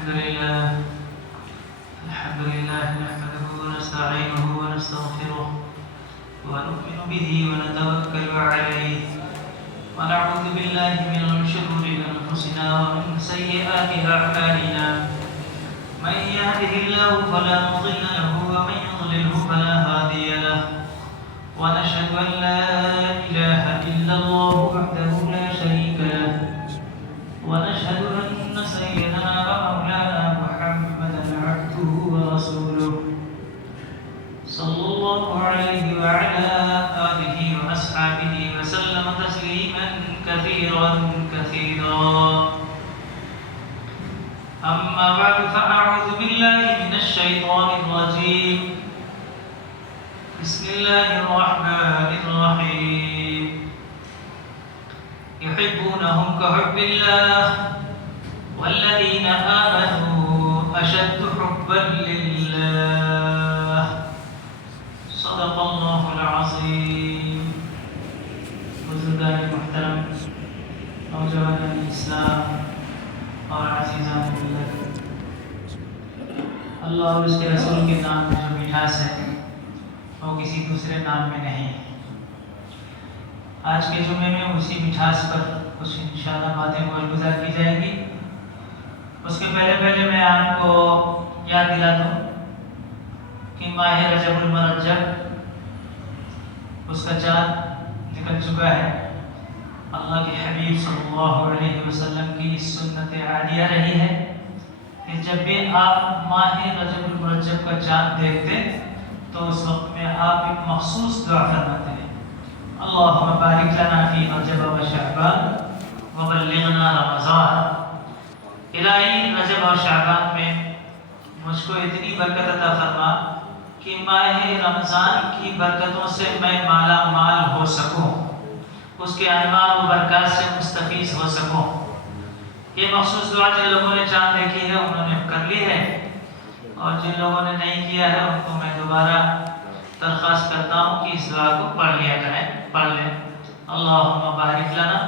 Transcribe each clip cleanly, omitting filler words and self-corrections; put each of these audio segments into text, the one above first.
الحمد لله نحمده ونستعينه ونستغفره ونؤمن به ونتوكل عليه ونعوذ بالله من شرور أنفسنا ومن سيئات أعمالنا من يهده الله فلا مضل له ومن يضلله فلا هادي له ونشهد أن لا إله إلا الله وحده لا شريك له ونشهد أن سيدنا ومولانا محمدا عبده ورسوله صلى الله عليه وعلى آله وأصحابه وسلم تسليما كثيرا أما بعد فأعوذ بالله من الشيطان الرجيم بسم الله الرحمن الرحيم يحبونهم كحب الله والذين آمنوا أشد حبا لله صدق الله العظيم. بزرگان محترم، نوجوانان اسلام اور عزیزان ملت، اللہ اور اس کے رسول کے نام میں جو مٹھاس ہے وہ کسی دوسرے نام میں نہیں ہے. آج کے جمعے میں اسی مٹھاس پر کچھ انشاءاللہ باتیں گزار کی جائیں گی. اس کے پہلے میں آپ کو یاد دلا دوں کہ ماہ رجب المرجب اس کا چاند نکل چکا ہے. اللہ کے حبیب صلی اللہ علیہ وسلم کی سنت عالیہ رہی ہے کہ جب بھی آپ ماہ رجب المرجب کا چاند دیکھتے تو اس وقت میں آپ ایک مخصوص دعا فرماتے ہیں: اللہم بارک لنا فی رجب و شعبان وبلغنا رمضان. الہی رجب اور شعبان میں مجھ کو اتنی برکت عطا فرما کہ ماہ رمضان کی برکتوں سے میں مالا مال ہو سکوں، اس کے انوار و برکات سے مستفیض ہو سکوں. یہ مخصوص دعا جن لوگوں نے چاند دیکھی ہے انہوں نے کر لی ہے، اور جن لوگوں نے نہیں کیا ہے ان کو میں دوبارہ درخواست کرتا ہوں کہ اس دعا کو پڑھ لیا کریں، پڑھ لیں. اللہم بارک لنا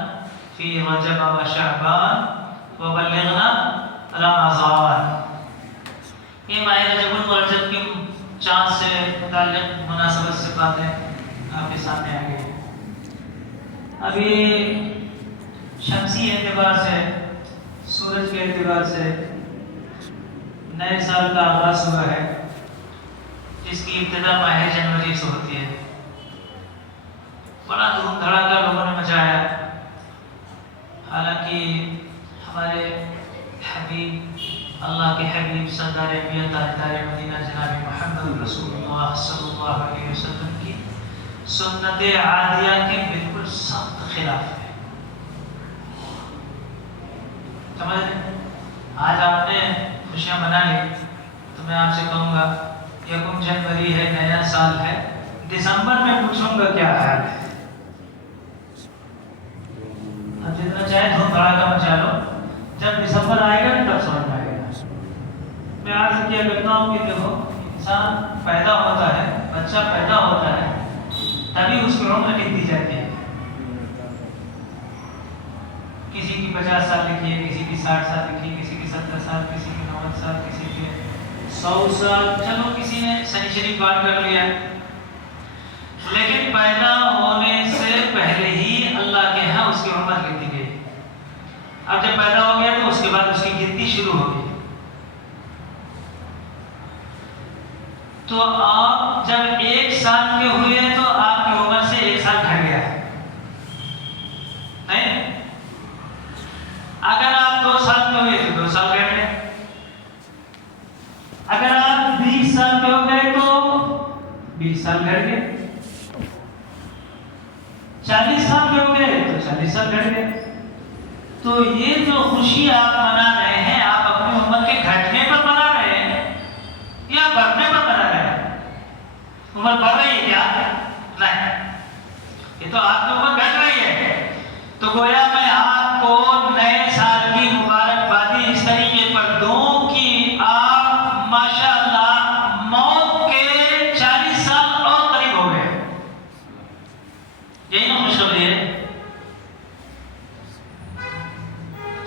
فی رجب و شعبان وبلغنا رمضان. یہ ماہ رجب المرجب کے چاند سے متعلق مناسبت سے باتیں آپ کے سامنے آ گئی. ابھی شمسی اعتبار سے، سورج کے اعتبار سے نئے سال کا آغاز ہوا ہے، جس کی ابتدا ماہ جنوری سے ہوتی ہے. بڑا دھوم دھڑاکا لوگوں نے مچایا. حالانکہ ہمارے حبیب، اللہ کے حبیب سردار انبیاء تاجدار مدینہ جناب محمد رسول اللہ صلی اللہ علیہ وسلم کی سنت عالیہ کے بالکل سخت خلاف ہے. سمجھ آج آپ نے خوشیاں منا لی تو میں آپ سے کہوں گا یکم جنوری ہے، نیا سال ہے، دسمبر میں پوچھوں گا کیا حال ہے. اب جتنا چاہے دھوم دھڑاکا مچا لو، جب دسمبر آئے گا تب سمجھ میں آئے گا. میں عرض کیا کرتا ہوں کہ دیکھو، انسان پیدا ہوتا ہے، بچہ پیدا ہوتا ہے، تبھی اس کی عمر گنتی جاتی ہے. کسی کی 50 سال لکھی ہے، کسی کی 60 سال لکھی، کسی کی 70 سال، کسی کی 90 سال، کسی کے 100 سال. چلو کسی نے صحیح شریف بات کر لیا، لیکن پیدا ہونے سے پہلے ہی اللہ کے ہاں اس کی عمر گنتی گئی. اب جب پیدا ہو گیا تو اس کے بعد اس کی گنتی شروع ہو گئی. تو آپ جب 1 سال کے ہوئے تو آپ کی عمر سے 1 سال گھٹ گیا ہے. نہیں، اگر آپ 2 سال کے ہوئے تو 2 سال گھٹ گئے. اگر آپ 20 سال کے ہو گئے تو 20 سال گھٹ گئے. 40 سال کے ہو گئے تو 40 سال گھٹ گئے. تو یہ جو خوشی آپ منا رہے ہیں، آپ اپنی عمر کے گھٹنے پر منا رہے ہیں یا بڑھنے پر منا رہے ہیں؟ عمر بڑھ رہی ہے کیا؟ نہیں، یہ تو آپ کی عمر گھٹ رہی ہے. تو گویا میں آپ کو نئے سال کی مبارکبادی اس طریقے پر دوں کہ آپ ماشاءاللہ موت کے 40 سال اور قریب ہو گئے. یہی نا خوشخبری ہے.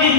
3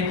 1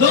2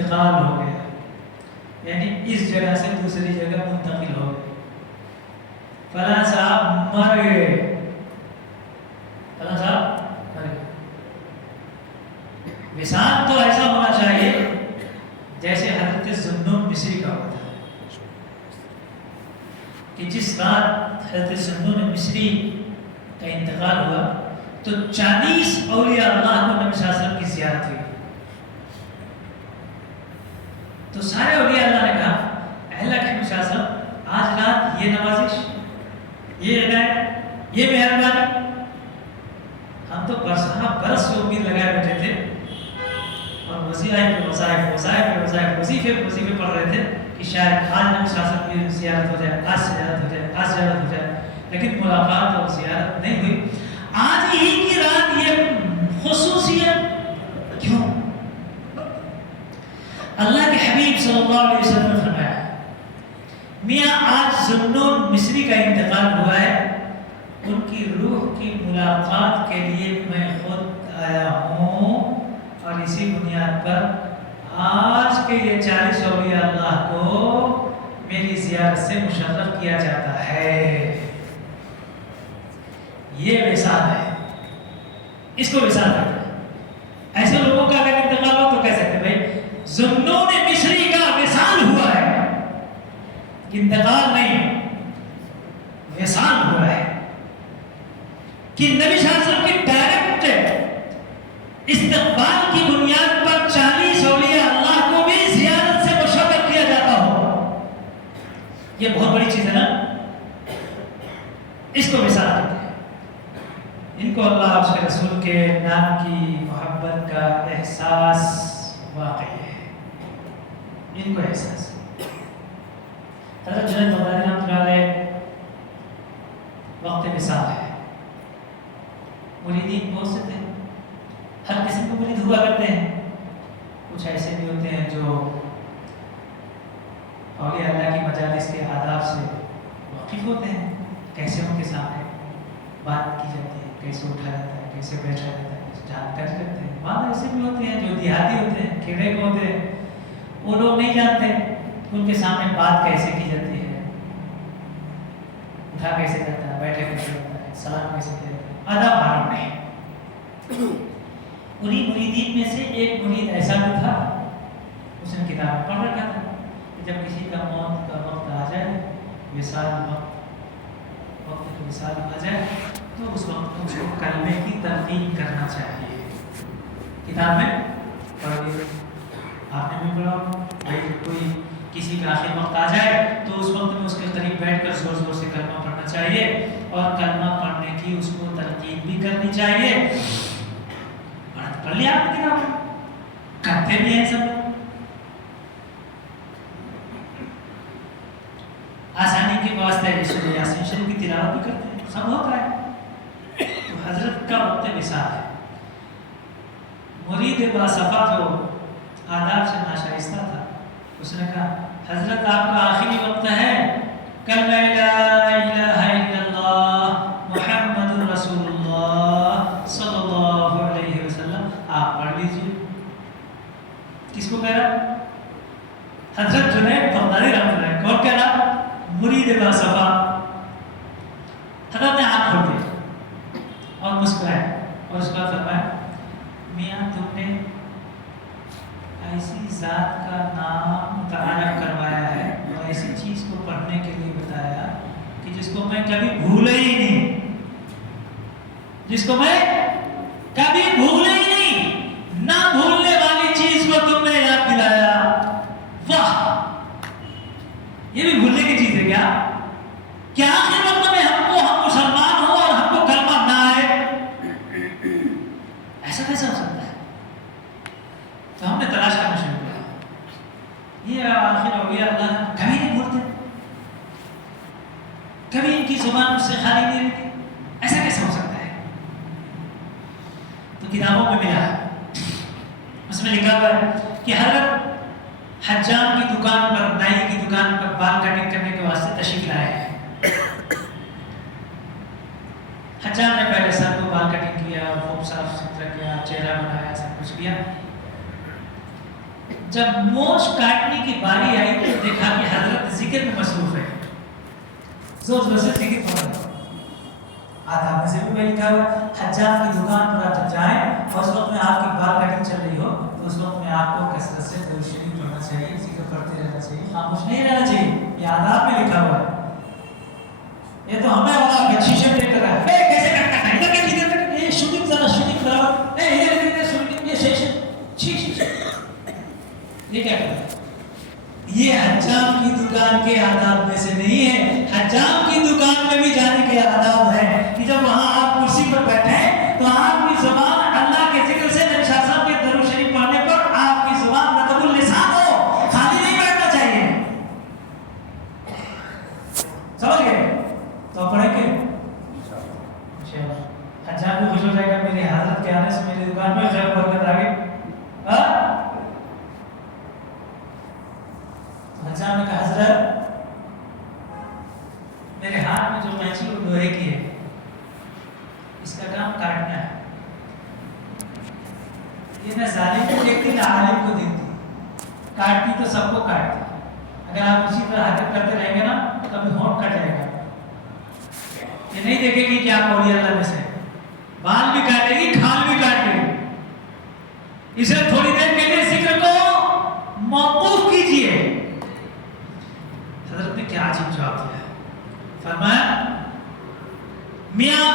انتقال ہو گیا، یعنی اس جگہ سے دوسری جگہ منتقل ہو گئے، فلاں صاحب مر گئے، فلاں صاحب مر گئے۔ وصال تو ایسا ہونا چاہیے جیسے حضرت ذوالنون مصری کا ہوتا ہے کہ جس رات حضرت ذوالنون مصری کا انتقال ہوا تو 40 اولیاء اللہ کو نبی صلی اللہ علیہ وسلم کی زیارت ہوئی، تو سارے اولیاء اللہ نے کہا اے اللہ کے نبی صلی اللہ علیہ وسلم آج رات یہ نوازش، یہ عنایت، یہ مہربانی، ہم تو برس سے امید لگائے بیٹھے تھے اور وظیفے پڑھ رہے تھے کہ شاید آج نبی صلی اللہ علیہ وسلم کی زیارت ہو جائے، آج زیارت ہو جائے، آج زیارت ہو جائے، لیکن ملاقات اور زیارت نہیں ہوئی۔ آج ہی کی رات یہ خصوصیت کیوں؟ اللہ کے حبیب صلی اللہ علیہ وسلم نے فرمایا میاں آج ذوالنون مصری کا انتقال ہوا ہے، ان کی روح کی ملاقات کے لیے میں خود آیا ہوں، اور اسی بنیاد پر آج کے یہ 40 اولیاء اللہ کو میری زیارت سے مشرف کیا جاتا ہے۔ یہ وصال ہے، اس کو وصال کہتے ہیں۔ ایسے لوگوں کا اگر انتقال ہو تو کہہ سکتے ہیں بھائی ذوالنون مصری کا وصال ہوا ہے، انتقال نہیں، وصال ہوا ہے، کہ نبی صلی اللہ علیہ وسلم کی ڈائریکٹ استقبال کی بنیاد پر 40 اولیاء اللہ کو بھی زیارت سے مشرف کیا جاتا ہو، یہ بہت بڑی چیز ہے نا، اس کو وصال کہتے ہیں۔ ان کو اللہ اور اس کے رسول کے نام کی محبت کا احساس واقعی ہے، ان کو احساس ہے۔ حضرت جنید بغدادی رحمۃ اللہ علیہ وقت وصال ہے، مریدین بہت سے تھے، ہر قسم کے مرید ہوا کرتے ہیں، کچھ ایسے بھی ہوتے ہیں جو اولیاء اللہ کی مجالس کے آداب سے واقف ہوتے ہیں، کیسے ان کے سامنے بات کی جاتی ہے، کیسے اٹھا جاتا ہے، کیسے بیٹھا جاتا ہے، جانکاری رکھتے ہیں۔ بعض ایسے بھی ہوتے ہیں جو دیہاتی ہوتے ہیں، کھیڑے کو ہوتے ہیں، وہ لوگ نہیں جانتے ان کے سامنے بات کیسے کی جاتی ہے، اٹھا کیسے جاتا ہے، بیٹھے کیسے جاتا ہے، سلام کیسے کیا جاتا ہے، آداب معلوم نہیں۔ انہی مریدین میں سے ایک مرید ایسا بھی تھا، اس نے کتاب پڑھ رکھا تھا کہ جب کسی کا موت کا وقت آ جائے، وقت وصال آ جائے تو اس وقت اس کو کلمے کی تلقین کرنا چاہیے۔ کتاب میں پڑھیے، آپ نے بھی پڑھا بھائی کوئی کسی کا آخر وقت آ جائے تو اس وقت میں اس کے قریب بیٹھ کر زور زور سے کلمہ پڑھنا چاہیے، اور کلمہ پڑھنے کی اس کو تلقین بھی کرنی چاہیے۔ پڑھ لیا آپ نے کتاب، کرتے بھی ہیں سب، آسانی کے واسطے سورہ یاسین شریف کی تلاوت بھی کرتے ہیں، سب ہوتا ہے۔ تو حضرت کا وقت وصال ہے۔ مرید باصفا جو آداب سے ناشائستہ تھا، اس نے کہا حضرت آپ کا آخری وقت ہے، کلمہ لا الہ الا اللہ محمد رسول اللہ صلی اللہ علیہ وسلم آپ پڑھ لیجیے۔ کس کو کہہ رہا؟ حضرت جنید بغدادی رحمۃ اللہ علیہ۔ کون کہہ رہا؟ مرید باصفا۔ حضرت نے ہاتھ کھول دیا اور مسکرائے اور اس کا فرمایا میاں تم نے ایسی ذات کا نام متعارف کروایا ہے اور ایسی چیز کو پڑھنے کے لیے بتایا کہ جس کو میں کبھی بھولا ہی نہیں، جس کو میں کبھی بھولا ہی نہیں، نہ بھولنے والی چیز کو تم نے یاد دلایا۔ واہ، یہ بھی بھولنے کی چیز ہے کیا آخر وقت میں ہم مسلمان ہوں اور ہم کو کلمہ نہ آئے؟ ایسا کیسے ہو سکتا ہے؟ تو ہم نے تلاش کرنا شروع کیا، یہ آخر اولیاء اللہ کبھی نہیں بھولتے، کبھی ان کی زبان اس سے خالی نہیں رہتی، ایسا کیسے ہو سکتا ہے؟ تو کتابوں میں ملا، اس میں لکھا ہوا ہے کہ حضرت حجام کی دکان پر، نائی کی دکان پر بال کٹنگ کرنے کے واسطے تشریف لائے ہیں۔ حجام نے پہلے سر کو بال کٹنگ کیا، خوب صاف ستھرا کیا، چہرہ بنایا، سب کچھ کیا۔ جب موش کاٹنے کی باری آئی تو دیکھا کہ حضرت ذکر میں مصروف ہے، زور زور سے ذکر پڑھ رہے۔ آدھا میں سے بھی لکھا ہوا حجام کی دکان پر آپ جب جائیں اور اس وقت میں آپ کی بال کٹنگ چل رہی ہو تو اس وقت میں آپ کو کثرت سے درود شریف پڑھنا چاہیے، ذکر پڑھتے رہنا چاہیے، خاموش نہیں رہنا چاہیے۔ یہ آداب میں لکھا ہوا ہے۔ یہ تو ہمیں والا شیشے میں دیکھ رہا ہے کیسے کرنا ہے، ادھر کے ادھر یہ شوٹنگ ذرا شوٹنگ کراؤ، ادھر ادھر شوٹنگ، یہ شیشے شیشے یہ کیا کرتا ہے؟ یہ حجام کی دکان کے آداب میں سے نہیں ہے۔ حجام کی دکان میں بھی جانے کے آداب ہے کہ جب وہاں آپ کرسی پر بیٹھے تو آپ کی زبان اللہ کے ذکر سے، نبی صلی اللہ علیہ وسلم کے درود شریف پڑھنے پر آپ کی زبان رطب اللسان ہو، خالی نہیں بیٹھنا چاہیے۔ سمجھ گئے؟ تو پڑھیں گے حجام بھی خوش ہو جائے گا میری حضرت کے آنے سے میری دکان میں خیر برکت آ گئی۔ حجام نے کہا حضرت میرے ہاتھ میں جو قینچی وہ لوہے کی ہے، اس کا کام کاٹنا ہے۔ یہ میں ظالم کو دیکھتی نہ عالم کو دیکھتی، کاٹتی تو سب کو کاٹتی۔ اگر آپ اسی طرح حرکت کرتے رہیں گے نا کبھی ہونٹ کٹ جائے گا۔ یہ نہیں دیکھے گی کہ آپ اولیاء اللہ میں سے، بال بھی کاٹے گی، کھال بھی کاٹے گی۔ اسے تھوڑی دیر کے لیے ذکر کو موقوف کیجیے۔ حضرت نے کیا عجیب جواب دیا ہے، فرمایا میاں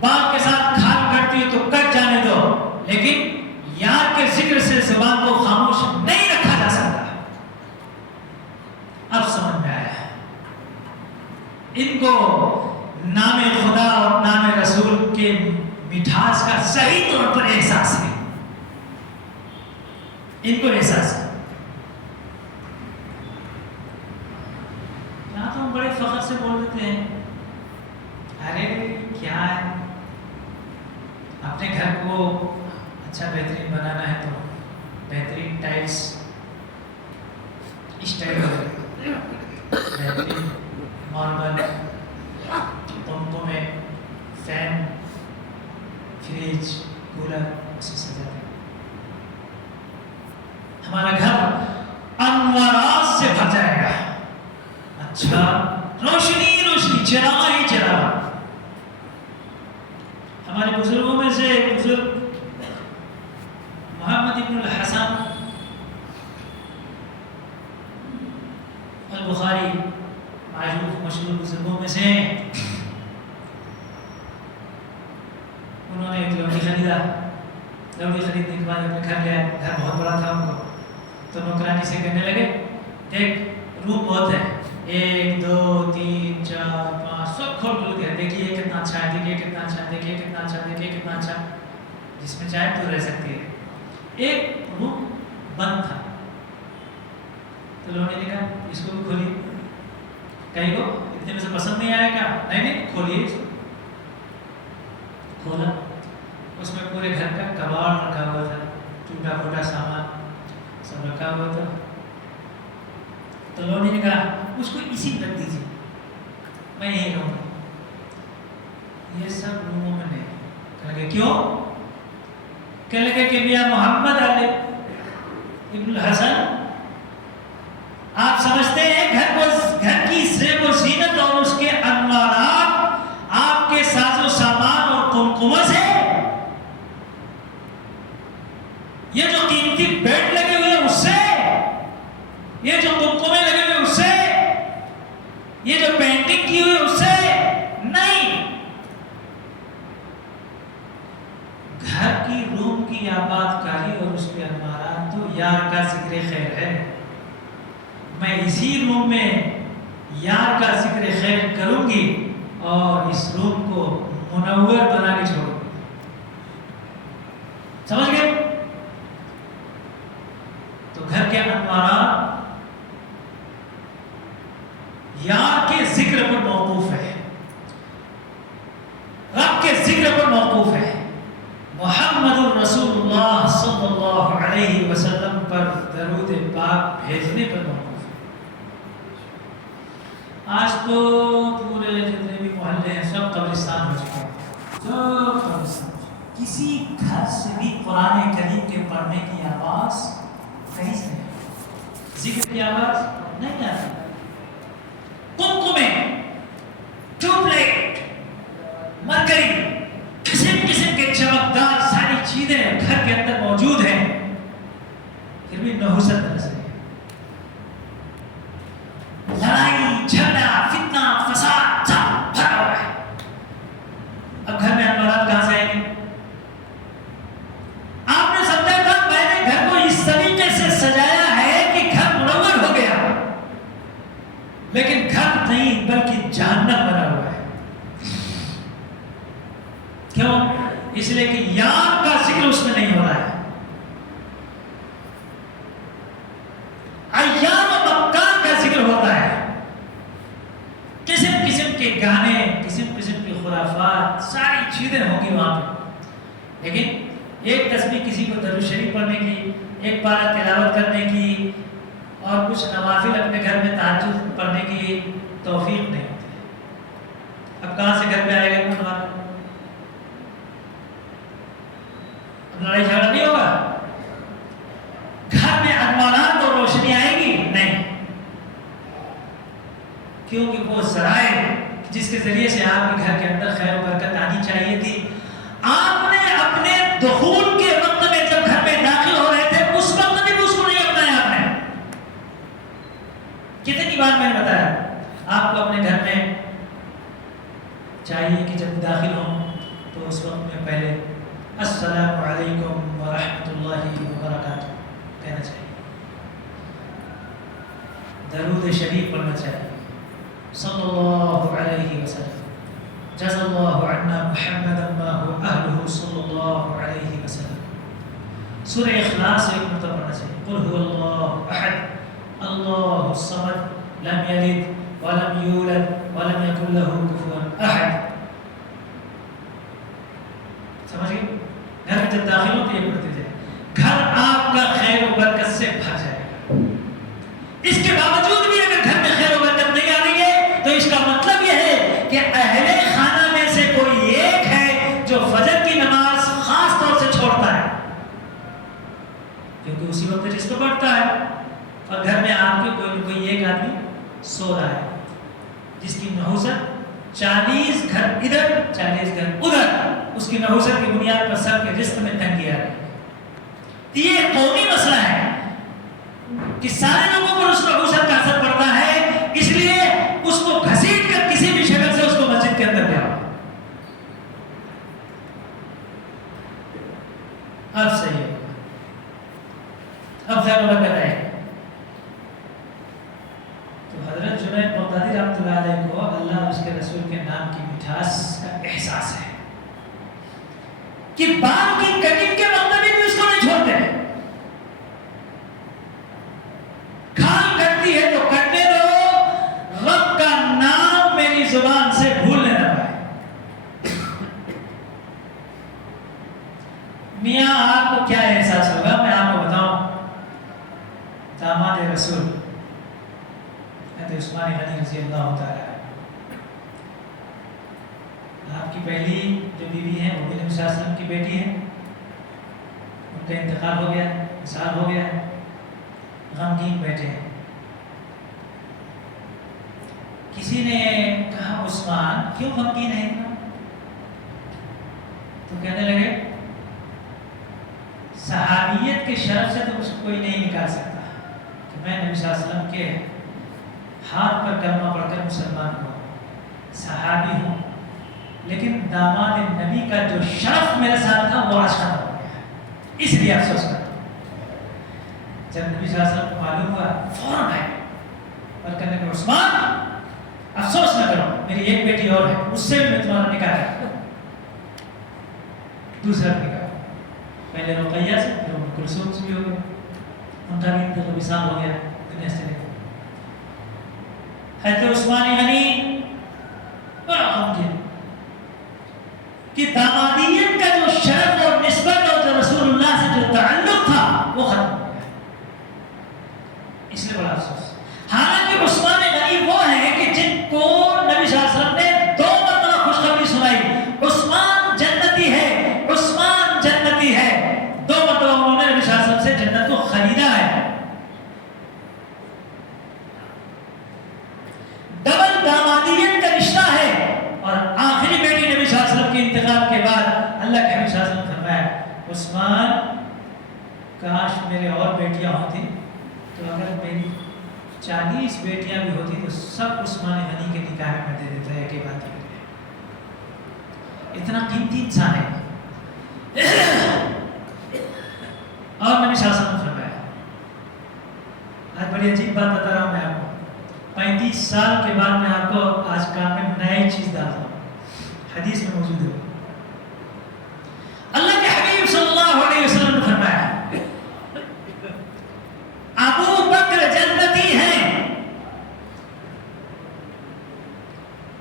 باپ کے ساتھ کھال کٹتی ہو تو کٹ جانے دو، لیکن یار کے ذکر سے زبان کو خاموش نہیں رکھا جا سکتا۔ اب سمجھ میں آیا ہے ان کو نام خدا اور نام رسول کے مٹھاس کا صحیح طور پر احساس ہے، ان کو احساس ہے۔ یہاں تو ہم بڑے فخر سے بول دیتے ہیں ارے کیا ہے، اپنے گھر کو اچھا بہترین بنانا ہے تو بہترین ٹائلز اس ٹائپ کا بہترین ماربل، پنکھوں میں فین، فریج، کولر اسی سے جاتے ہیں۔ ہمارا گھر انوارات سے بھر جائے گا، اچھا روشنی روشنی، چراغا ہی چراغا۔ ہمارے بزرگوں میں سے ایک بزرگ محمد ابن الحسن البخاری، معروف مشہور بزرگوں میں سے، انہوں نے ایک لوٹی خریدا۔ لوٹی خریدنے کے بعد اپنے گھر لے آئے، گھر بہت بڑا تھا ان کو، تو نوکرانی سے کہنے لگے دیکھ روم بہت ہے، 1 2 3 4 5 سب کھول کھول کے دیکھیے یہ کتنا اچھا ہے، دیکھیے کتنا اچھا ہے، دیکھیے کتنا اچھا ہے، دیکھیے کتنا اچھا، جس میں چاہے تو رہ سکتی ہے۔ ایک روم بند تھا تو لوگوں نے کہا اس کو بھی کھولیے، کہیں کو اتنے میں سے پسند نہیں آیا کیا؟ نہیں کھولیے اس کو۔ کھولا، اس میں پورے گھر کا کباڑ رکھا ہوا تھا، ٹوٹا پھوٹا سامان سب رکھا ہوا تھا۔ تو لوگوں نے کہا اس کو اسی میں رکھ دیجیے، میں یہیں رہوں گا۔ یہ سب روموں میں نہیں۔ کہنے لگے کیوں؟ کہنے لگے کہ میاں محمد علی ابن الحسن آپ سمجھتے ہیں گھر کی زیب و زینت اور اس کے انوارات آپ کے ساز و سامان اور قمقمہ سے؟ یہ جو قیمتی بیڈ لگے ہوئے اس سے؟ یہ جو قمقمے لگے ہوئے اس سے؟ یہ جو پینٹنگ کی ہوئی اس سے؟ نہیں۔ گھر کی روم کی آباد کاری اور اس کے انوارات تو یار کا ذکر خیر ہے۔ میں اسی روم میں یار کا ذکر خیر کروں گی اور اس روم کو منور بنا کے چھوڑوں گی۔ سمجھ گئے؟ تو گھر کے انوارات یار کے ذکر پر موقوف ہے، رب کے ذکر پر موقوف ہے، محمد الرسول اللہ صلی اللہ علیہ وسلم پر درود پاک بھیجنے پر موقوف ہے۔ آج تو پورے جتنے بھی محلے ہیں سب قبرستان ہو چکے ہیں، سب قبرستان۔ کسی گھر سے بھی قرآن کریم کے پڑھنے کی آواز کہیں ذکر کی آواز نہیں آتی. کنکمے، ٹیوب لائٹ، مرکری، قسم قسم کے چمکدار ساری چیزیں گھر کے اندر موجود ہیں، پھر بھی نحوست برس رہی ہے. لڑائی جھگڑا فتنہ فساد سب بھرا ہوا ہے. اب گھر میں انوارات کہاں سے آئیں گے؟ آپ نے سمجھا تھا میں نے گھر کو اس طریقے سے سجایا ہے کہ گھر منور ہو گیا، لیکن گھر نہیں بلکہ جہنم بنا ہوا ہے. کیوں؟ اس لیے کہ یار کا ذکر اس میں نہیں ہو رہا ہے. ایام و مکان کا ذکر ہوتا ہے. قسم قسم کے گانے، قسم قسم کی خرافات، ساری چیزیں ہوں گی وہاں پہ. لیکن ایک تسبیح کسی کو درود شریف پڑھنے کی، ایک پارہ تلاوت کرنے کی اور کچھ نوافل اپنے گھر میں تہجد پڑھنے کی توفیق نہیں ہوتی. اب کہاں سے گھر پہ آئے گا کون؟ لڑائی جھگڑا نہیں ہوگا، گھر میں انوارات اور روشنی آئے گی نہیں. کیونکہ وہ ذرائع جس کے ذریعے سے آپ کے گھر کے اندر خیر و برکت آنی چاہیے تھی، آپ نے اپنے دخول کے وقت میں جب گھر میں داخل ہو رہے تھے اس وقت بھی اس کو نہیں اپنایا. آپ نے کتنی بار میں نے بتایا آپ کو اپنے گھر میں چاہیے کہ جب داخل ہوں تو اس وقت میں پہلے السلام علیکم ورحمۃ اللہ وبرکاتہ کہنا چاہیے، درود شریف پڑھنا چاہیے. صلی اللہ علیہ وسلم جزا اللہ عنا محمدا ما هو اہلہ صلی اللہ علیہ وسلم. سورہ اخلاص ایک مرتبہ پڑھنا چاہیے. قل هو اللہ احد اللہ الصمد لم یلد ولم یولد ولم یکن له کفوا احد. سمجھ گئے؟ گھر میں جب داخل ہو تو یہ پڑھتے جائیں، گھر آپ کا خیر و برکت سے بھر جائے گا. اس کے باوجود بھی اگر گھر میں خیر و برکت نہیں آ رہی ہے تو اس کا مطلب یہ ہے کہ اہل خانہ میں سے کوئی ایک ہے جو فجر کی نماز خاص طور سے چھوڑتا ہے، کیونکہ اسی وقت جس کو پڑھتا ہے. اور گھر میں آپ کے کوئی نہ کوئی ایک آدمی سو رہا ہے جس کی نحوست 40 گھر ادھر 40 گھر ادھر، اس کی نحوست کی بنیاد پر سب کے رزق میں تنگی آ رہی ہے. یہ قومی مسئلہ ہے کہ سارے لوگوں پر اس نحوست کا اثر پڑتا ہے، اس لیے اس کو گھسیٹ کر کسی بھی شکل سے اس کو مسجد کے اندر لے آؤ. اب صحیح ہے، اب خیر برکت ہے. تو حضرت جنید بغدادی رحمۃ اللہ علیہ کو اللہ اور اس کے رسول کے نام کی مٹھاس کا احساس ہے کہ بال کی کٹنگ کے وقت بھی اس کو نہیں چھوڑتے. کھال کٹتی ہے تو کٹنے دو، رب کا نام میری زبان سے بھولنے نہ پائے. میاں آپ کو کیا احساس ہوگا میں آپ کو بتاؤں. داماد رسول حضرت عثمان غنی رضی اللہ تعالی آپ کی پہلی جو بیوی ہیں وہ بھی نبی صلی اللہ علیہ وسلم کی بیٹی ہے، ان کا انتقال ہو گیا، وصال ہو گیا، غمگین بیٹھے ہیں. کسی نے کہا عثمان کیوں غمگین ہے اتنا؟ تو کہنے لگے صحابیت کے شرف سے تو اس کو کوئی نہیں نکال سکتا کہ میں نبی صلی اللہ علیہ وسلم کے ہاتھ پر کلمہ پڑھ کر مسلمان ہوں، صحابی ہوں، لیکن داماد نبی کا جو شرف میرے ساتھ تھا وہ آج ختم ہو گیا، اس لیے افسوس کرتا ہوں. جب نبی صلی اللہ علیہ وسلم کو معلوم ہوا فوراً آئے اور کہنے لگے عثمان افسوس نہ کرو، میری ایک بیٹی اور ہے، اس سے بھی میں تمہارا نکاح کروں. دوسرا نکاح پہلے رقیہ سے پھر ام کلثوم سے بھی ہو گیا، ان کا بھی انتقال وصال ہو گیا دنیا سے. حضرت عثمان غنی بڑا غمگین کہ دامادیت کا جو شرف اور نسبت اور جو رسول اللہ سے جو تعلق تھا وہ ختم ہو گیا، اس لیے بڑا افسوس. حالانکہ عثمان غنی وہ ہیں کہ جن کو نبی صلی اللہ علیہ وسلم نے 2 مرتبہ خوشخبری سنائی، عثمان جنتی ہے، عثمان جنتی ہے. 2 مرتبہ انہوں نے نبی صلی اللہ علیہ وسلم سے جنت کو خریدا ہے. میرے اور بیٹیاں ہوتی تو اگر میری 40 بیٹیاں بھی ہوتی تو سب عثمان غنی کے نکاح میں دے دیتا ہے، ایک ہی بات ہے، اتنا قیمتی انسان ہے۔ اور میں نے شاسن فرمایا، آج بڑی عجیب بات بتا رہا ہوں میں آپ کو، 35 سال کے بعد میں آپ کو آج کام میں نئی چیز ڈالتا ہوں، حدیث میں موجود ہے۔ اللہ کے حبیب صلی اللہ علیہ وسلم نے فرمایا ابو بکر جنتی ہیں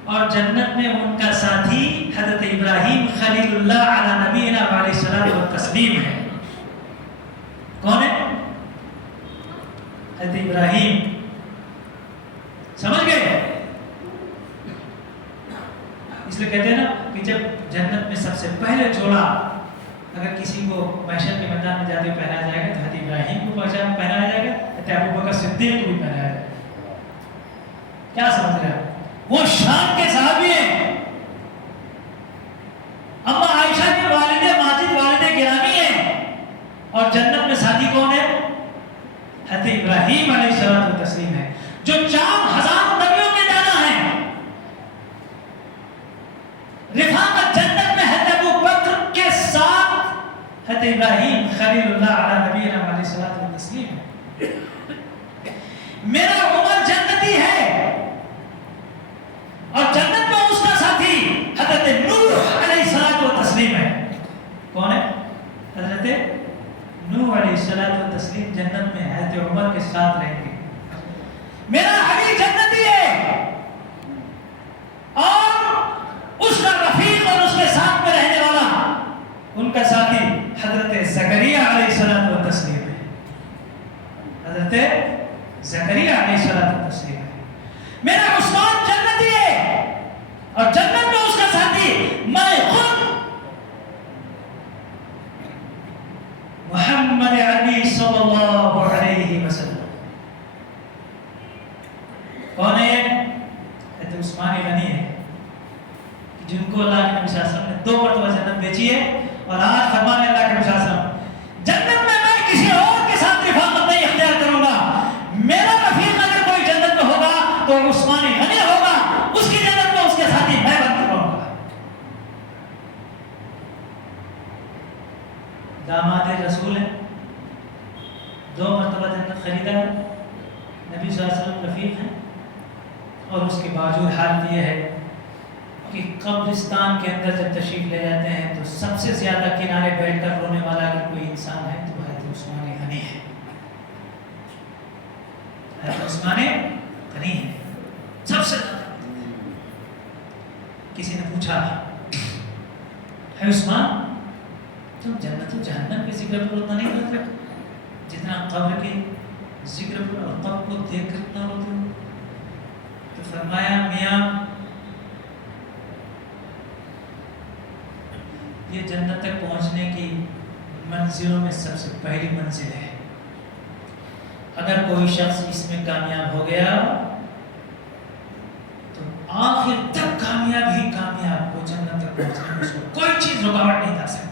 اور جنت میں ان کا ساتھی حضرت ابراہیم خلیل اللہ علی نبینا علیہ السلام و تسلیم ہے۔ کون ہے؟ حضرت ابراہیم، سمجھ گئے؟ اس لیے کہتے ہیں نا کہ جب جنت میں سب سے پہلے جوڑا اگر کسی کو محشر کے میدان میں جاتے پہنایا جائے گا تو حضرت ابراہیم کو پہنایا جائے گا، حضرت ابو بکر صدیق کو بھی پہنایا جائے گا۔ کیا سمجھ رہے ہیں؟ وہ شان کے صحابی ہیں، اما عائشہ کے والد ماجد والد گرامی ہیں، اور جنت میں ساتھی کون ہے؟ حضرت ابراہیم علیہ السلام و تسلیم ہے، جو 4000 نبیوں کے دانا ہیں۔ رفاقت جنت میں حضرت ابو بکر کے ساتھ حضرت ابراہیم خلیل اللہ علی نبینا علیہ السلام و تسلیم ہے۔ میرا عمر جنتی ہے اور جنت میں اس کا ساتھی حضرت نوح علیہ السلام و تسلیم ہے۔ کون ہے؟ حضرت نوح علیہ السلام و تسلیم جنت میں حضرت عمر کے ساتھ رہیں گے۔ میرا علی جنتی ہے اور اس کا رفیق اور اس کے ساتھ میں رہنے والا ان کا ساتھی حضرت زکریا علیہ السلام و تسلیم ہے۔ حضرت زکریا علیہ السلام و تسلیم ہے۔ میرا عثمان جنتی ہے اور جنت میں اس کا ساتھی میں خود محمد عربی صلی اللہ علیہ وسلم۔ کون ہے؟ حضرت عثمان غنی ہے، جن کو اللہ کے نبی صلی اللہ علیہ وسلم نے 2 مرتبہ جنت بیچی ہے، اور آج فرمانے اللہ کے نبی صلی اللہ علیہ وسلم جنت میں کسی اور کے ساتھ رفاقت نہیں اختیار کروں گا، میرا رفیق اگر کوئی جنت میں ہوگا تو عثمان غنی ہوگا، اس کی جنت میں اس کے ساتھی میں بن کر رہوں گا۔ داماد رسول ہے، 2 مرتبہ جنت خریدا ہے، نبی صلی اللہ علیہ وسلم رفیق ہیں، اور اس کے باوجود حالت یہ ہے کہ قبرستان کے اندر جب تشریف لے جاتے ہیں تو سب سے زیادہ کنارے بیٹھ کر رونے والا اگر کوئی انسان ہے تو حضرت عثمان غنی ہے۔ حضرت عثمان غنی ہے سب سے زیادہ۔ کسی نے پوچھا ہے عثمان تم جنت و جہنم کے ذکر پر اتنا نہیں کرتے جتنا قبر کے ذکر پر اور قبر کو دیکھ کر اتنا روتے ہو؟ تو فرمایا میاں یہ جنت تک پہنچنے کی منزلوں میں سب سے پہلی منزل ہے، اگر کوئی شخص اس میں کامیاب ہو گیا تو آخر تک کامیاب ہی کامیاب، وہ جنت تک پہنچنے میں اس کو کوئی چیز رکاوٹ نہیں ڈال سکتی۔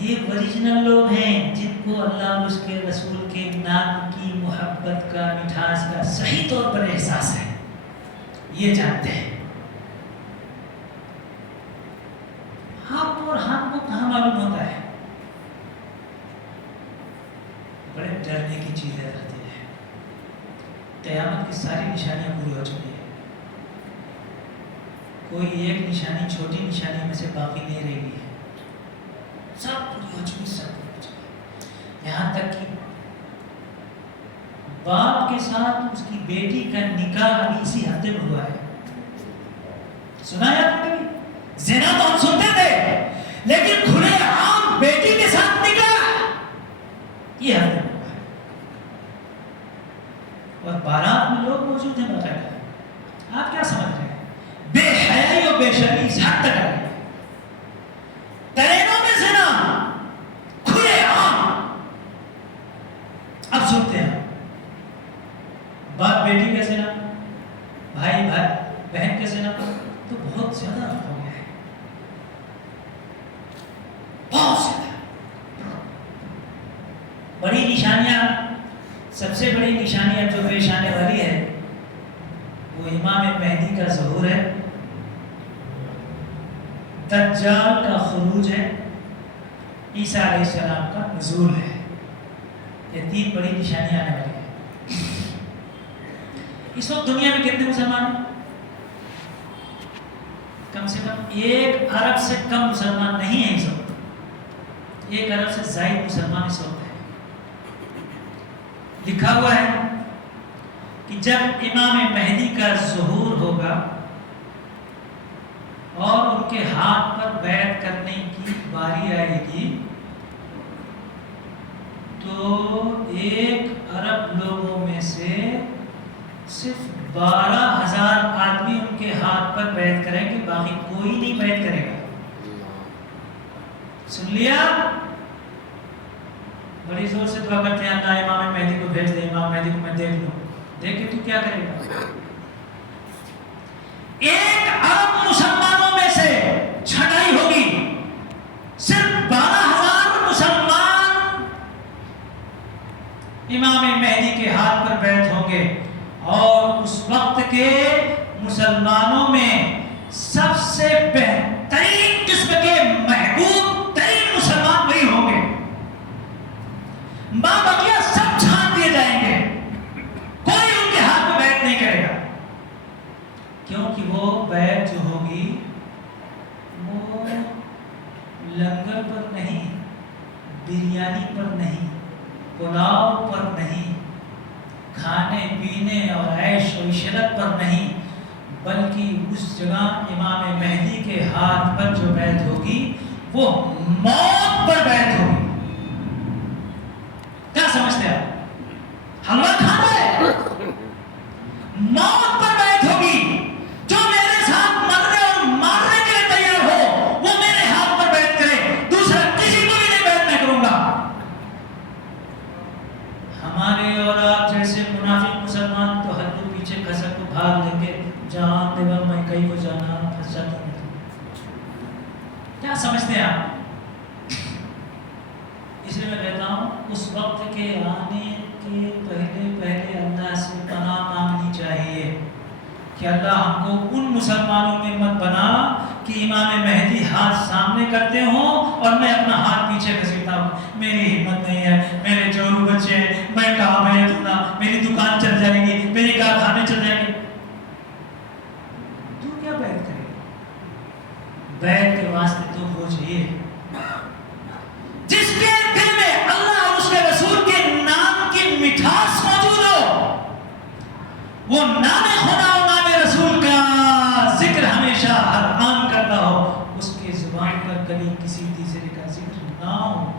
یہ اوریجنل لوگ ہیں جن کو اللہ اور اس کے رسول کے نام کی محبت کا مٹھاس کا صحیح طور پر احساس ہے، یہ جانتے ہیں۔ آپ اور ہم کو کہاں معلوم ہوتا ہے؟ بڑے ڈرنے کی چیزیں رہتی ہیں۔ قیامت کی ساری نشانیاں پوری ہو چکی ہیں، کوئی ایک نشانی چھوٹی نشانی میں سے باقی نہیں رہ گئی ہے، سب پوری ہو چکی، سب پوری ہو چکی۔ یہاں تک کہ باپ کے ساتھ اس کی بیٹی کا نکاح ابھی اسی ہفتے میں ہوا ہے، سنا ہے آپ نے کبھی؟ زنا تو ہم سنتے تھے، لیکن کھلے عام بیٹی کے ساتھ نکاح یہ ہفتے میں ہوا ہے، اور بارات میں لوگ موجود ہیں باقاعدہ۔ آپ کیا سمجھ رہے ہیں؟ بے حیائی اور بے شرمی اس حد تک آ گئی، ٹرینوں میں زنا کھلے عام۔ اب سنتے ہیں باپ بیٹی کا زنا، بھائی بہن کا زنا، تو بہت زیادہ ہو گیا ہے۔ بڑی نشانیاں، سب سے بڑی نشانیاں جو پیش آنے والی ہے وہ امام مہدی کا ظہور ہے، دجال کا خروج ہے، عیسیٰ علیہ السلام کا نزول ہے۔ یہ تین بڑی نشانیاں آنے والی ہیں۔ اس وقت دنیا میں کتنے مسلمان ہیں؟ کم سے کم 1 ارب سے کم مسلمان نہیں ہیں اس وقت، 1 ارب سے زائد مسلمان اس وقت ہیں۔ لکھا ہوا ہے کہ جب امام مہدی کا ظہور ہوگا اور ان کے ہاتھ پر بیعت کرنے کی باری آئے گی تو 1 ارب لوگوں میں سے صرف 12,000 آدمی ان کے ہاتھ پر بیعت کریں گے، باقی کوئی نہیں بیعت کرے گا۔ سن لیا؟ بڑی زور سے دعا کرتے ہیں اللہ امام مہدی کو بھیج دے، امام مہدی کو میں دیکھ لوں۔ دیکھ کے تو کیا کرے گا؟ 1 ارب مسلمانوں میں سے چھٹائی ہوگی، صرف 12,000 مسلمان امام مہدی کے ہاتھ پر بیعت ہوں گے، اور اس وقت کے مسلمانوں میں سب سے بہترین قسم کے محبوب ترین مسلمان وہی ہوں گے۔ ماں بقیہ سب چھان دیے جائیں گے، کوئی ان کے ہاتھ میں بیعت نہیں کرے گا، کیونکہ وہ بیعت جو ہوگی وہ لنگر پر نہیں، بریانی پر نہیں، پلاؤ پر نہیں، کھانے پینے اور عیش و عشرت پر نہیں، بلکہ اس جگہ امام مہدی کے ہاتھ پر جو بیعت ہوگی وہ موت پر بیعت ہوگی۔ کیا سمجھتے ہیں آپ؟ حلوہ کھانا ہے، موت پر بیعت ہوگی۔ جو میرے ساتھ مرنے اور مارنے کے لیے تیار ہو وہ میرے ہاتھ پر بیعت کرے، دوسرا کسی کو بھی نہیں بیعت نہیں کروں گا۔ ہمارے اور آپ جیسے منافق مسلمان تو ہلو پیچھے کھسک کو بھاگ لیں گے، جان دے گا میں کہیں کو جانا پھنس جاتا ہوں۔ کیا سمجھتے ہیں آپ؟ اس لیے میں کہتا ہوں اس وقت کے آنے کے پہلے اللہ سے پناہ مانگنی چاہیے کہ اللہ ہم کو ان مسلمانوں میں مت بنا کہ امام مہدی ہاتھ سامنے کرتے ہوں اور میں اپنا ہاتھ پیچھے گھسیٹتا ہوں، میری ہمت نہیں ہے، میرے چورو بچے ہیں، میں کہاں بیعت ہونا، میری دکان چل جائے گی، میری کارخانے چل جائیں گے۔ تو کیا بیعت کرے؟ بیعت کے واسطے تو وہ چاہیے جس کے دل میں اللہ اور اس کے رسول کے نام کی مٹھاس موجود ہو، وہ نام خدا اور نام رسول کا ذکر ہمیشہ ہر آن کرتا ہو، اس کی زبان پر کبھی کسی تیسرے کا ذکر نہ ہو۔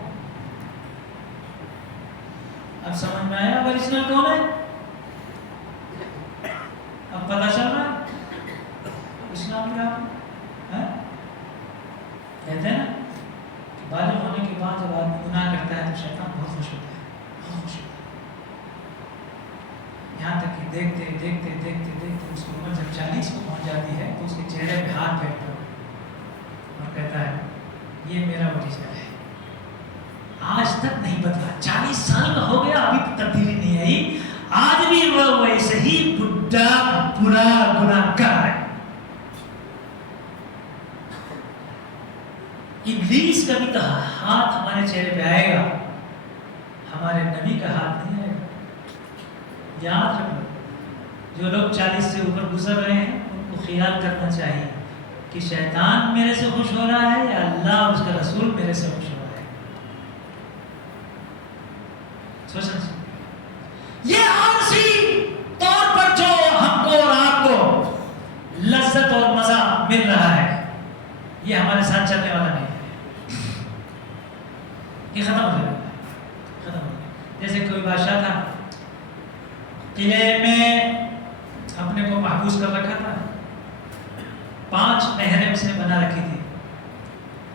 اب سمجھ میں آیا اوریجنل کون ہے؟ اب پتہ چل رہا ہے اسلام کیا ہے؟ کہتے ہیں نا بالغ ہونے کے بعد جب آدمی گناہ کرتا ہے تو شیطان بہت خوش ہوتا ہے، بہت خوش ہوتا ہے، یہاں تک کہ دیکھتے دیکھتے دیکھتے دیکھتے اس کی عمر جب 40 کو پہنچ جاتی ہے تو اس کے چہرے پہ ہاتھ پھیرتا ہے اور کہتا ہے یہ میرا اوریجنل ہے، آج تک نہیں بدلا، 40 سال کا ہو گیا ابھی تبدیلی نہیں آئی، آج بھی وہ ویسے ہی بڈھا برا گناہ کر ہے۔ ابلیس کا بھی تو ہاتھ ہمارے چہرے پہ آئے گا، ہمارے نبی کا ہاتھ نہیں آئے گا۔ یاد رکھو جو لوگ 40 سے اوپر گزر رہے ہیں ان کو خیال کرنا چاہیے کہ شیطان میرے سے خوش ہو رہا ہے یا اللہ اور اس کا رسول میرے سے خوش ہو رہا ہے۔ سوچنا یہ عارضی طور پر جو ہم کو اور آپ کو لذت اور مزہ مل رہا ہے یہ ہمارے ساتھ چلنے والا نہیں ہے، یہ ختم ہو جائے گا، ختم ہو جائے۔ جیسے کوئی بادشاہ تھا، قلعے میں اپنے کو محفوظ کر رکھا تھا، 5 نہریں اس نے بنا رکھی تھی،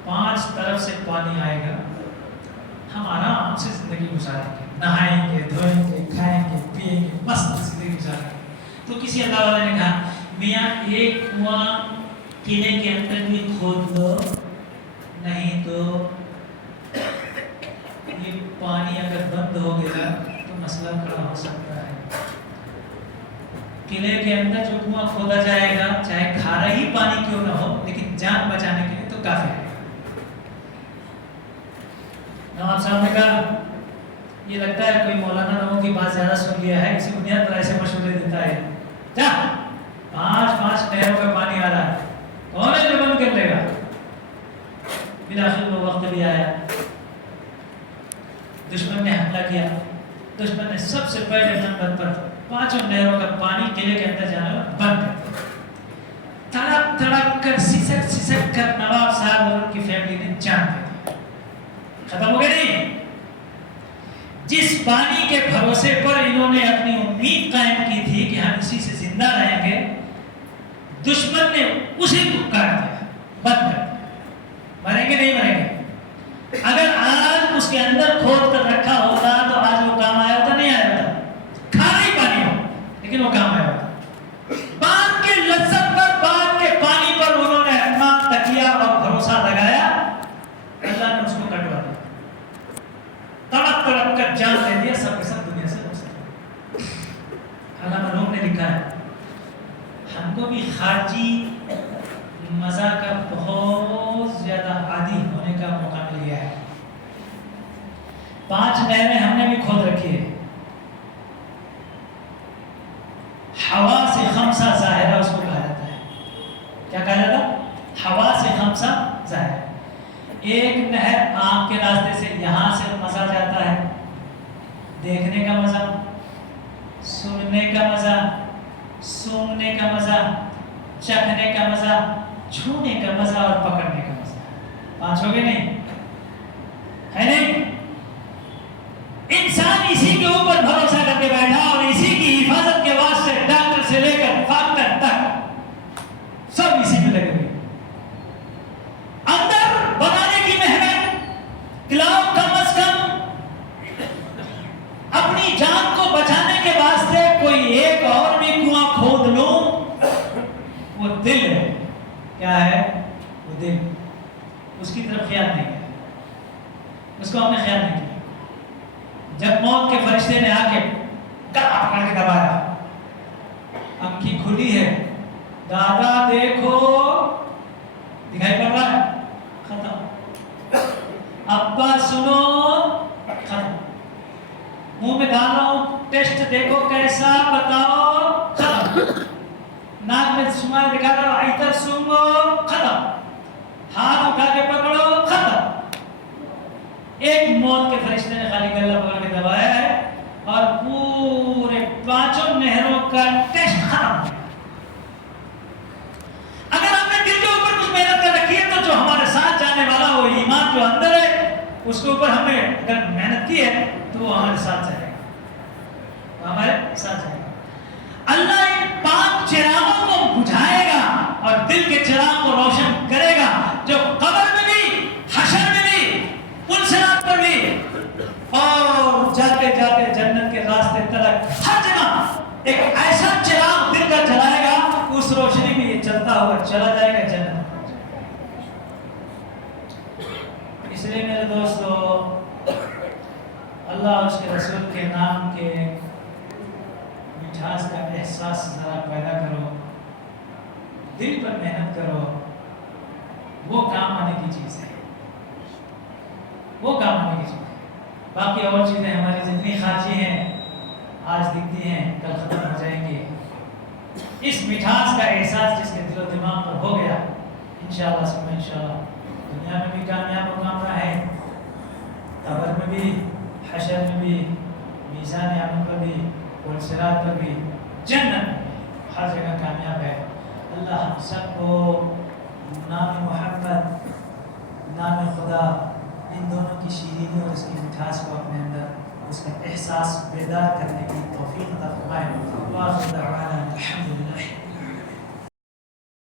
5 طرف سے پانی آئے گا، ہم آرام سے زندگی گزاریں گے، نہائیں گے، دھوئیں گے، کھائیں گے، پیئیں گے، مست زندگی گزاریں گے۔ تو کسی اللہ والے نے کہا میاں ایک کنواں قلعے کے اندر بھی کھود لو، نہیں تو یہ پانی اگر بند ہو گیا تو مسئلہ کھڑا ہو سکتا ہے. قلعے کے اندر جو کنواں کھودا جائے گا چاہے کھارا ہی پانی کیوں نہ ہو لیکن جان بچانے کے لیے تو کافی ہے. نواب صاحب نے کہا یہ لگتا ہے کوئی مولانا لوگوں کی بات زیادہ سن لیا ہے, اسی بنیاد پر ایسے مشورے دیتا ہے. جا 5 نہروں کا پانی آ رہا ہے, کون ہے جو بند کر لے گا؟ بالآخر وہ وقت بھی آیا, دشمن نے حملہ کیا. دشمن نے سب سے پہلے نمبر پر 5 نہروں کا پانی قلعے کے اندر جانا بند کر دیا. تڑپ تڑپ کر سسک کر نواب صاحب اور ان کی فیملی نے جان دے دیا. ختم ہو گئے نہیں. جس پانی کے بھروسے پر انہوں نے اپنی امید قائم کی تھی کہ ہم اسی سے زندہ رہیں گے, دشمن نے اسی کو کاٹ دیا, بند کر دیا. مریں گے نہیں مریں گے. اگر آج اس کے اندر کھود کر رکھا ہوتا تو آج وہ کام آیا ہوتا نہیں آیا ہوتا. کھانا ہی پانی ہو لیکن وہ کام آیا ہوتا. باندھ کے لذت پر, باندھ کے پانی پر انہوں نے اپنا تکیہ اور بھروسہ لگایا, اللہ نے اس کو کٹوا دیا. تڑپ تڑپ کر جان دے دیا, سب کے سب دنیا سے دوست. علامہ روم نے لکھا ہے ہم کو بھی خارجی مزہ کا بہت زیادہ عادی ہونے کا موقع مل گیا ہے. 5 نہریں ہم نے بھی کھود رکھی ہے. حواس خمسہ ظاہرہ اس کو کہا جاتا ہے. کیا کہا جاتا ہے؟ حواس خمسہ ظاہرہ. ایک نہر آنکھ کے راستے سے یہاں سے مزہ جاتا ہے, دیکھنے کا مزہ, سننے کا مزہ, سونگنے کا مزہ, چکھنے کا مزہ, چھونے کا مزہ اور پکڑنے کا مزہ. 5 ہو گئے نہیں ہے نہیں. انسان اسی کے اوپر بھروسہ کر کے بیٹھا اور اسی کی حفاظت کے واسطے ڈاکٹر سے لے کر فاکٹر تک سب اسی میں لگے ہوئے. اندر بنانے کی محنت کلاؤ کم از کم اپنی جان کو بچانے کے واسطے کوئی ایک اور بھی کنواں کھود لوں, وہ دل ہے. کیا ہے وہ دل, اس کی طرف خیال نہیں کیا, اس کو ہم نے خیال نہیں کیا. جب موت کے فرشتے نے آ کے گلا پکڑ کے دبایا, آنکھیں کھلی ہے, دادا دیکھو, دکھائی پڑ رہا ہے, ختم. ابا سنو, ختم. منہ میں ڈال رہا ہوں, ٹیسٹ دیکھو کیسا, بتاؤ, ختم. ناک میں شمار دکھا رہا ہوں, ادھر سنگو, ختم. ہاتھ اٹھا کے پکڑو, ختم. ایک موت کے فرشتے نے خالی گلا پکڑ کے دبایا ہے اور پورے 5 نہروں کا ٹیسٹ ختم. اگر ہم نے دل کے اوپر کچھ محنت کر رکھی ہے تو جو ہمارے ساتھ جانے والا وہ ایمان جو اندر ہے اس کے اوپر ہم نے اگر محنت کی ہے تو وہ ہمارے ساتھ جائے گا, وہ ہمارے ساتھ جائے گا. اللہ ان 5 چراغوں کو بجھائے گا اور دل کے چراغ کو روشن کرے گا, جو قبر میں بھی, حشر میں بھی, ان صراط پر بھی, اور جاتے جاتے جنت کے راستے تلک ہر جگہ ایک ایسا چراغ دل کا جلائے گا, اس روشنی میں یہ چلتا ہوا چلا جائے گا جنت. اس لیے میرے دوستو, اللہ اور اس کے رسول کے نام کے مٹھاس کا احساس ذرا پیدا کرو, دل پر محنت کرو, وہ کام آنے کی چیز ہے, وہ کام آنے کی چیز ہے. باقی اور چیزیں ہماری زندگی خارجی ہیں, آج دکھتی ہیں کل ختم ہو جائیں گی. اس مٹھاس کا احساس جس کے دل و دماغ پر ہو گیا, انشاءاللہ سب انشاءاللہ دنیا میں بھی کامیاب و کامرا ہے, قبر میں بھی, حشر میں بھی, میزان عمل پر بھی, اور صراط پر بھی, جنت میں بھی, ہر جگہ کامیاب ہے. اللہ ہم سب کو نام محمد, نام خدا, ان دونوں کی شیرینی اور اس کی مٹھاس کو اپنے اندر, اس کا احساس بیدار کرنے کی توفیق عطا